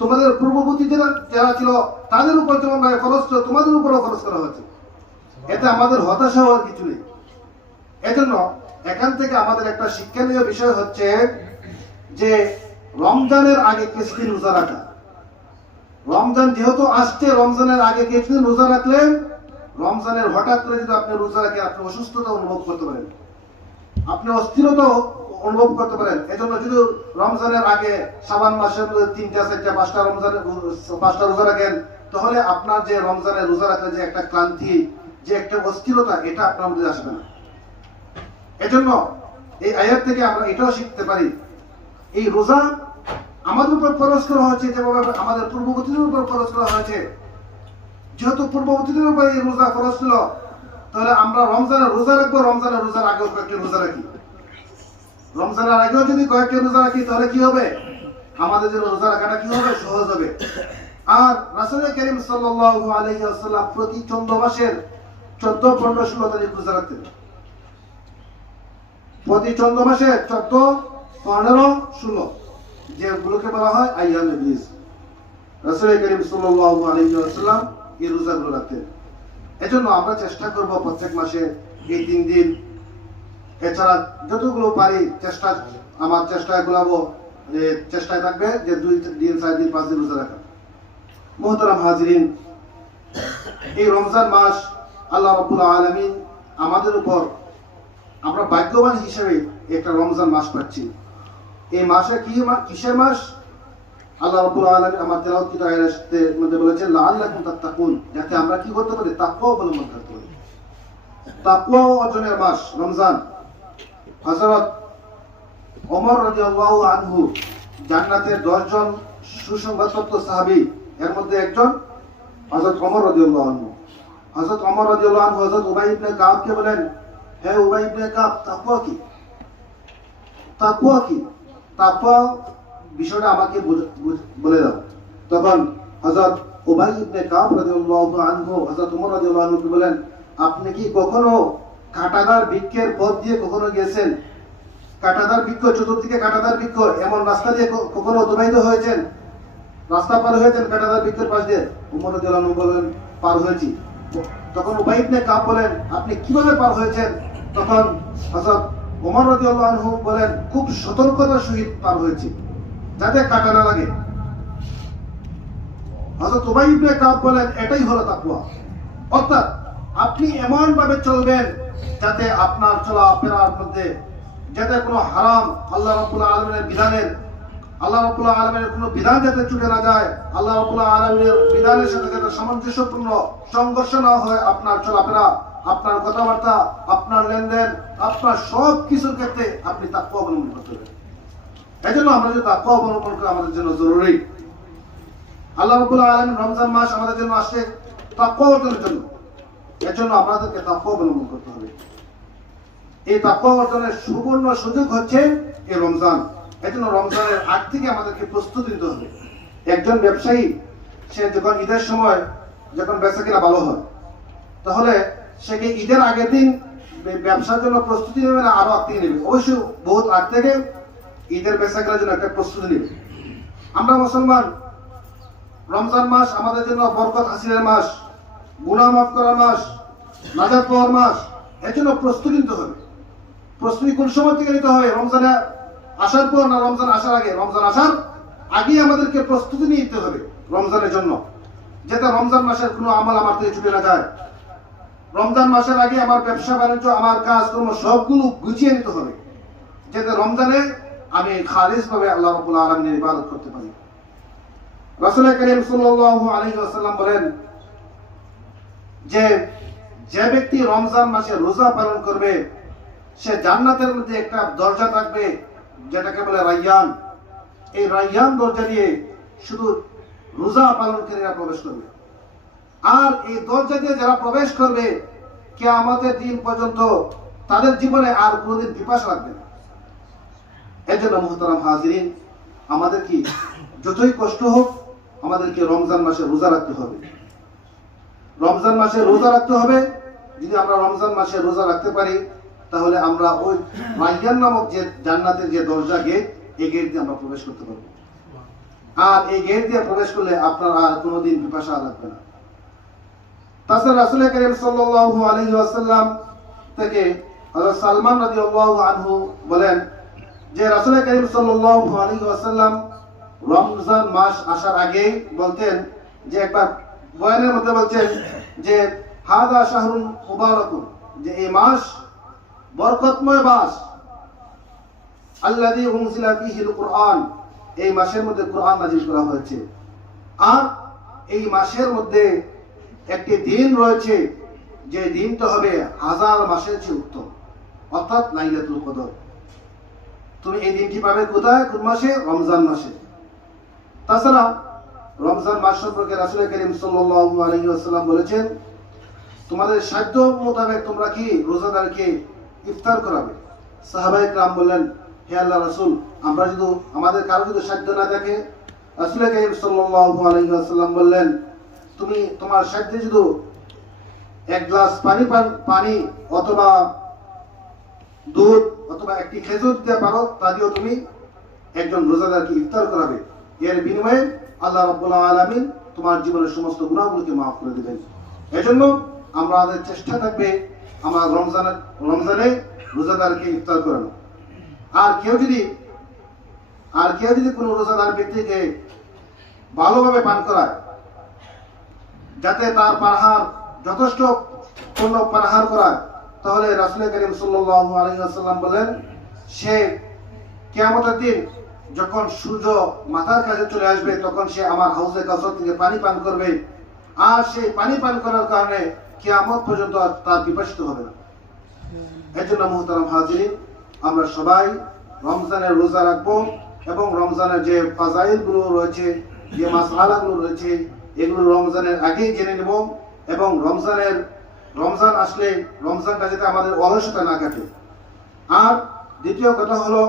তোমাদের পূর্ববর্তী যারা ছিল তাদের উপর যেমন খরচ ছিল তোমাদের উপরও খরচ করা হচ্ছে। এতে আমাদের হতাশা হওয়ার কিছু নেই। এজন্য এখান থেকে আমাদের একটা শিক্ষণীয় বিষয় হচ্ছে যে রমজানের আগে কিছুদিন রোজা রাখা। রমজান যেহেতু আসছে, রমজানের আগে কিছুদিন রোজা রাখলে রমজানের হঠাৎ করে যদি আপনি রোজা রাখেন, আপনি অসুস্থতা অনুভব করতে পারেন, আপনি অস্থিরতা অনুভব করতে পারেন। এজন্য যদি রমজানের আগে শাবান মাসের 3টা 4টা 5টা রমজানের 5টা রোজা রাখেন, তাহলে আপনার যে রমজানের রোজা রাখলে যে একটা ক্লান্তি, যে একটা অস্থিরতা, এটা আপনার মধ্যে আসবে না। এজন্য এই আয়াত থেকে আমরা এটাও শিখতে পারি, এই রোজা আমাদের উপর ফরজ করা হয়েছে যেভাবে আমাদের পূর্ববর্তীদের উপর ফরজ করা হয়েছে। যেহেতু পূর্ববর্তীদের উপর এই রোজা ফরজ ছিল, তাহলে আমরা রমজানের রোজা রাখবো, রমজানের রোজার আগেও কয়েকটি রোজা রাখি। রমজানের আগেও যদি কয়েকটি রোজা রাখি, তাহলে কি হবে? আমাদের জন্য রোজা রাখাটা কি হবে? সহজ হবে। আর রাসূল কারীম সাল্লাল্লাহু আলাইহি ওয়াসাল্লাম প্রতি চন্দ্র মাসের 14, 15, 16 তারিখ রোজা রাখতেন। প্রতি চন্দ্র মাসে 14, 15, 16 যেগুলোকে বলা হয় আইয়ামে বীজ, রাসূল কারীম সাল্লাল্লাহু আলাইহি ওয়াসাল্লাম এই রোজাগুলো রাখতেন। এজন্য আমরা চেষ্টা করব প্রত্যেক মাসে এই 3 দিন, এছাড়া যতগুলো পারি আমার চেষ্টায় গুলাবো, চেষ্টায় থাকবে যে 2 দিন 4 দিন 5 দিন রোজা রাখা। মুহতারাম হাজিরিন, এই রমজান মাস আল্লাহ রাব্বুল আলামিন আমাদের উপর, আমরা ভাগ্যবান হিসেবে একটা রমজান মাস পাচ্ছি। এই মাসে কিসের মাস? আল্লাহ রাব্বুল আলামিন আমার তেলাওয়াতকৃত আয়াতের মধ্যে বলেছেন লাআল্লাকুম তাত্তাকুন, যাতে আমরা কি করতে পারি? তাকওয়া অবলম্বন করতে পারি। তাকওয়া অর্জনের মাস রমজান। হযরত ওমর রাদিয়াল্লাহু আনহু জান্নাতের 10 জন সুসংবাদপ্রাপ্ত সাহাবী, এর মধ্যে একজন হযরত ওমর রাদিয়াল্লাহু আনহু। হযরত ওমর রাদিয়াল্লাহু আনহু হযরত উবাই ইবনে কাবকে বলেন, হে উবাই ইবনে কাব, তাকওয়া কি? তাকওয়া কি? তাকওয়া বিষয়টা আমাকে বলে দাও। তখন হযরত উবাই ইবনে কাব রাদিয়াল্লাহু আনহু হযরত ওমর রাদিয়াল্লাহু আনহুকে বলেন, আপনি কি কখনো কাঁটাদার বৃক্ষের পথ দিয়ে কখনো গেছেন? কাঁটাদার বৃক্ষ, চতুর্দিকে কাঁটাদার বৃক্ষ, এমন রাস্তা দিয়ে কখনো অতিবাহিত হয়েছেন? রাস্তা পার হয়েছেন কাঁটাদার বৃক্ষের পাশ দিয়ে? ওমর রাদিয়াল্লাহু আনহু বলেন, পার হয়েছি। তখন উবাই ইবনে কাব বলেন, আপনি কিভাবে পার হয়েছেন? তখন হযরত ওমর রাদিয়াল্লাহু আনহু বলেন, খুব সতর্কতার সহিত পার হয়েছি, যাতে কাঁটা না লাগে। হযরত উবাই ইবনে কাব বলেন, এটাই হলো তাকওয়া। অর্থাৎ আপনি এমন ভাবে চলবেন যাতে আপনার চলাফেরার মধ্যে যাতে কোনো হারাম, আল্লাহ রাব্বুল আলামিনের বিধানের, আল্লাহ রাব্বুল আলামিনের কোনো বিধান যাতে চুকে না যায়, আল্লাহ রাব্বুল আলামিনের বিধানের সাথে যাতে সামঞ্জস্যপূর্ণ সংঘর্ষ না হয় আপনার চলাফেরা, আপনার কথাবার্তা, আপনার লেনদেন, আপনার সব কিছুর ক্ষেত্রে আপনি তাকওয়া অবলম্বন করতে হবে। এজন্য আমরা যে তাকওয়া অবলম্বন করা আমাদের জন্য জরুরি। আল্লাহ রাব্বুল আলামিন রমজান মাস আমাদের জন্য আসে তাকওয়া অর্জনের জন্য। এজন্য আমাদেরকে তাকওয়া অবলম্বন করতে হবে। এই তাকওয়া অর্জনের সুবর্ণ সুযোগ হচ্ছে এই রমজান। এজন্য রমজানের আগ থেকে আমাদেরকে প্রস্তুতি নিতে হবে। একজন ব্যবসায়ী সে যখন ঈদের সময় যখন বেচাকেনা ভালো হয়, তাহলে সে কি ঈদের আগের দিন ব্যবসার জন্য প্রস্তুতি নেবে না আরো আগ থেকে নেবে? অবশ্যই বহুত আগ থেকে ঈদের বেচাকেনার জন্য একটা প্রস্তুতি নেবে। আমরা মুসলমান, রমজান মাস আমাদের জন্য বরকত হাসিলের মাস, গুনাহ মাফ করার মাস, নাজাত পাওয়ার মাস। এর জন্য প্রস্তুতি নিতে হবে। প্রস্তুতি কোন সময় থেকে নিতে হবে? রমজানে আসার পর না রমজান আসার আগে? রমজান আসার আগে আমাদেরকে প্রস্তুতি নিতে হবে রমজানের জন্য, যাতে রমজান মাসের কোনো আমল আমার থেকে ছুটে না যায়। রমজান মাসের আগে আমার ব্যবসা বাণিজ্য, আমার কাজকর্ম সবগুলো গুছিয়ে নিতে হবে, যাতে রমজানে আমি খালিস ভাবে আল্লাহ রাব্বুল আলামিনের ইবাদত করতে পারি। রাসূল কারীম সাল্লাল্লাহু আলাইহি ওয়াসাল্লাম বলেন যে ব্যক্তি রমজান মাসে রোজা পালন করবে, সে জান্নাতের মধ্যে একটা দরজা থাকবে যেটাকে বলে রায়্যান। এই রায়্যান দরজা দিয়ে শুধু রোজা পালনকারীরা প্রবেশ করবে। আর এই দরজা দিয়ে যারা প্রবেশ করবে, কিয়ামতের দিন পর্যন্ত তাদের জীবনে আর কোনোদিন পিপাসা লাগবে না। এজন্য মুহতারাম হাজিরিন, আমাদের কি যতই কষ্ট হোক আমাদেরকে রমজান মাসে রোজা রাখতে হবে। রমজান মাসে রোজা রাখতে হবে। যদি আমরা রমজান মাসে রোজা রাখতে পারি, তাহলে আমরা ওই রায়্যান নামক যে জান্নাতের যে দরজা গেট, এই গেট দিয়ে আমরা প্রবেশ করতে পারবো। আর এই গেট দিয়ে প্রবেশ করলে আপনার আর কোনোদিন পিপাসা লাগবে না। তাছাড়া রাসূল করিম সাল্লাল্লাহু আলাইহি ওয়াসাল্লাম থেকে হযরত সালমান রাদিয়াল্লাহু আনহু বলেন যে রাসূল করিম সাল্লাল্লাহু আলাইহি ওয়াসাল্লাম রমজান মাস আসার আগেই বলতেন যে একবার বয়ানের মধ্যে বলছেন যে হাদা শাহরুন মুবারাকুন, যে এই মাস বরকতময় মাস, আল্লাযী উনজিলা ফীহিল কুরআন, এই মাসের মধ্যে কুরআন নাযিল করা হয়েছে। আর এই মাসের মধ্যে একটি দিন রয়েছে যে দিনটা হবে হাজার মাসের চেয়ে উত্তম, অর্থাৎ লাইলাতুল কদর। তুমি এই দিনটি পাবে কোথায়? কোন মাসে? রমজান মাসে। তাছাড়া রমজান মাস সম্পর্কে রাসূল করিম সাল্লাল্লাহু আলাইহি ওয়াসাল্লাম বলেছেন, তোমাদের সাধ্য মোতাবেক তোমরা কি রোজাদারকে ইফতার করাবে। সাহাবায়ে কেরাম বললেন, হে আল্লাহর রাসূল, আমরা যদি আমাদের কারো যদি সাধ্য না থাকে, রাসূল করিম সাল্লাল্লাহু আলাইহি ওয়াসাল্লাম বললেন, তুমি তোমার সাধ্যে যদি এক গ্লাস পানি অথবা দুধ অথবা একটি খেজুর দিতে পারো, তা দিয়েও তুমি একজন রোজাদারকে ইফতার করাবে। এর বিনিময়ে আল্লাহ রাব্বুল আলামিন তোমার জীবনের সমস্ত গুনাহগুলোকে মাফ করে দেবেন। এজন্য আমাদের চেষ্টা থাকবে আমরা রমজানে রোজাদারকে ইফতার করানো। আর কেউ যদি কোনো রোজাদার ব্যক্তিকে ভালোভাবে পান করায়, যাতে তার পানাহার যথেষ্ট পূর্ণ পানাহার করায়, তাহলে রাসূল করিম সাল্লাল্লাহু আলাইহি ওয়াসাল্লাম বলেন, সে কিয়ামতের দিন যখন সূর্য মাথার কাছে চলে আসবে, তখন সে আমার হাউজে কাউসার থেকে পানি পান করবে। আর সেই পানি পান করার কারণে কিয়ামত পর্যন্ত তার পিপাসিত হবে না। এর জন্য মুহতারাম হাজিরিন, আমরা সবাই রমজানের রোজা রাখবো এবং রমজানের যে ফাজাইলগুলো রয়েছে, যে মাসআলাগুলো রয়েছে, এগুলো রমজানের আগেই জেনে নেব এবং রমজান আসলে রমজানটা যাতে আমাদের অলসতা না কাটে। আর দ্বিতীয় কথা হলো